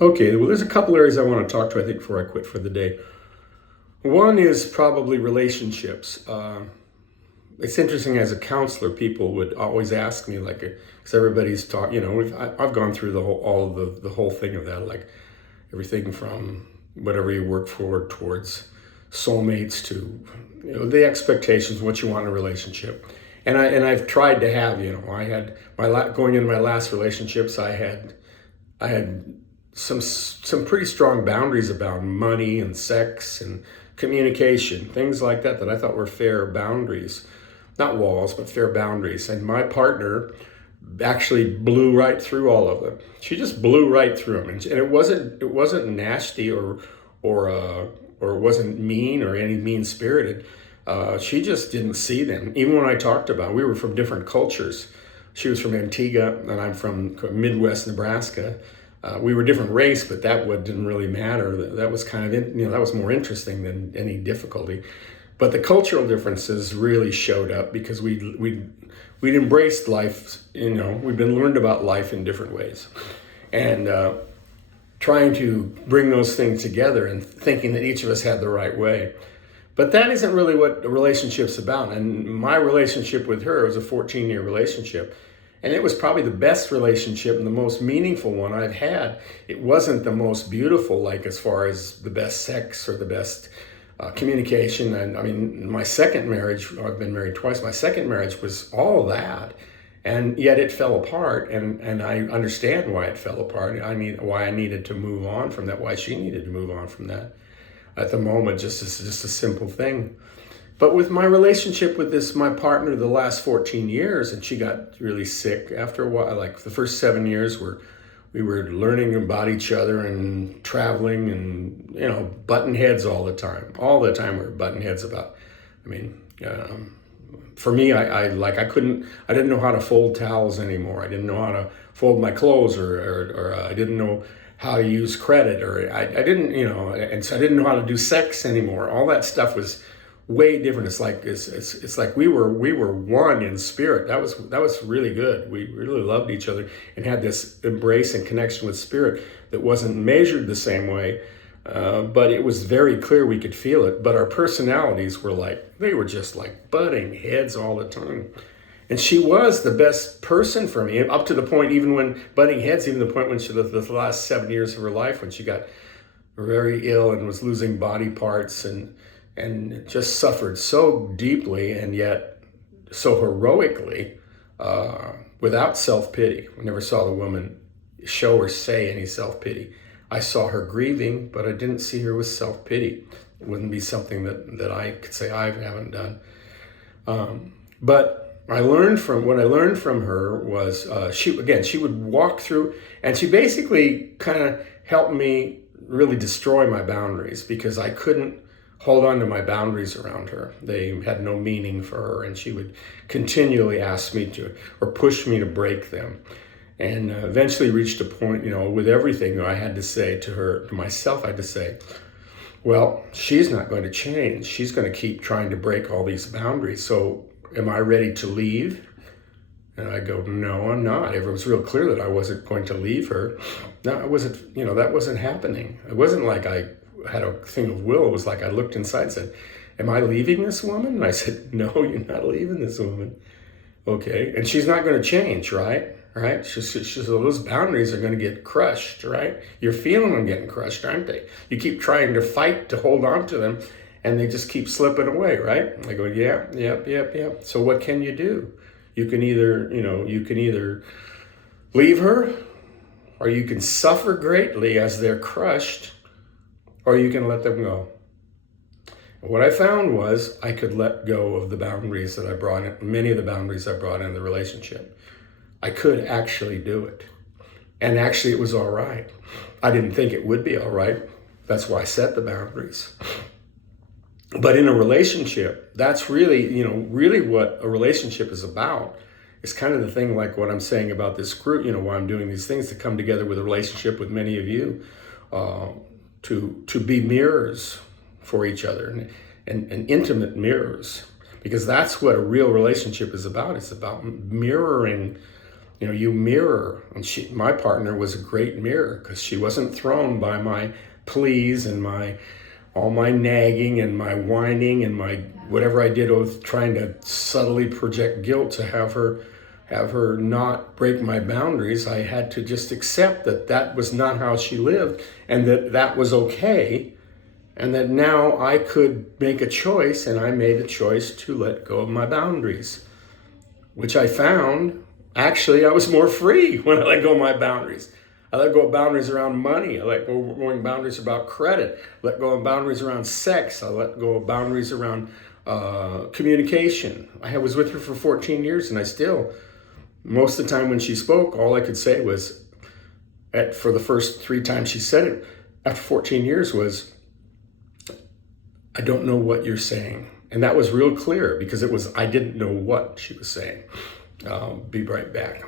Okay, well, there's a couple areas I want to talk to, I think, before I quit for the day. One is probably relationships. It's interesting as a counselor, people would always ask me, like, because everybody's taught, I've gone through all of the whole thing of that, like everything from whatever you work for towards soulmates to, the expectations, what you want in a relationship. And I've tried to have, I had going into my last relationships, I had some pretty strong boundaries about money and sex and communication, things like that I thought were fair boundaries, not walls, but fair boundaries. And my partner actually blew right through all of them. She just blew right through them, and it wasn't nasty or it wasn't mean or any mean spirited. She just didn't see them. Even when I talked about, we were from different cultures. She was from Antigua, and I'm from Midwest Nebraska. We were different race, but didn't really matter. That was kind of, that was more interesting than any difficulty. But the cultural differences really showed up because we'd embraced life. We've been learned about life in different ways, and trying to bring those things together and thinking that each of us had the right way. But that isn't really what a relationship's about. And my relationship with her was a 14-year relationship. And it was probably the best relationship and the most meaningful one I've had. It wasn't the most beautiful, like as far as the best sex or the best communication. And I mean, my second marriage, I've been married twice, my second marriage was all that. And yet it fell apart. And I understand why it fell apart. I mean, why I needed to move on from that, why she needed to move on from that. At the moment, just a simple thing. But with my relationship with my partner the last 14 years, and she got really sick after a while, like the first 7 years we were learning about each other and traveling and, button heads all the time. All the time we were button heads about, for me, I didn't know how to fold towels anymore. I didn't know how to fold my clothes or I didn't know how to use credit or I didn't, and so I didn't know how to do sex anymore. All that stuff was way different. It's like we were one in spirit. That was really good. We really loved each other and had this embrace and connection with spirit that wasn't measured the same way, but it was very clear we could feel it. But our personalities they were just like butting heads all the time. And she was the best person for me, up to the point, even when butting heads, even the point when the last 7 years of her life, when she got very ill and was losing body parts and just suffered so deeply and yet so heroically, without self-pity. I never saw the woman show or say any self-pity. I saw her grieving, but I didn't see her with self-pity. It wouldn't be something that I could say I haven't done. But what I learned from her was she would walk through, and she basically kind of helped me really destroy my boundaries because I couldn't hold on to my boundaries around her. They had no meaning for her, and she would continually ask me to or push me to break them. And eventually reached a point, with everything I had to say to myself, I had to say, well, she's not going to change. She's going to keep trying to break all these boundaries. So am I ready to leave? And I go, no, I'm not. It was real clear that I wasn't going to leave her. No, it wasn't, that wasn't happening. It wasn't like I had a thing of will. It was like I looked inside and said, am I leaving this woman? And I said, no, you're not leaving this woman. Okay. And she's not going to change, right? Right? Those boundaries are going to get crushed, right? You're feeling them getting crushed, aren't they? You keep trying to fight to hold on to them, and they just keep slipping away, right? I go, yeah. So what can you do? You can either leave her, or you can suffer greatly as they're crushed, or you can let them go. What I found was I could let go of the boundaries that I brought in, many of the boundaries I brought in the relationship. I could actually do it. And actually it was all right. I didn't think it would be all right. That's why I set the boundaries. But in a relationship, that's really, really what a relationship is about. It's kind of the thing like what I'm saying about this group, why I'm doing these things to come together with a relationship with many of you, to be mirrors for each other and intimate mirrors, because that's what a real relationship is about. It's about mirroring You mirror. And my partner was a great mirror because she wasn't thrown by my pleas and all my nagging and my whining and my whatever I did with trying to subtly project guilt to have her not break my boundaries. I had to just accept that was not how she lived, and that was okay, and that now I could make a choice, and I made a choice to let go of my boundaries, which I found actually I was more free when I let go of my boundaries. I let go of boundaries around money. I let go of boundaries about credit. I let go of boundaries around sex. I let go of boundaries around communication. I was with her for 14 years, and I still, most of the time when she spoke, all I could say was, for the first 3 times she said it, after 14 years was, I don't know what you're saying. And that was real clear because I didn't know what she was saying. Be right back.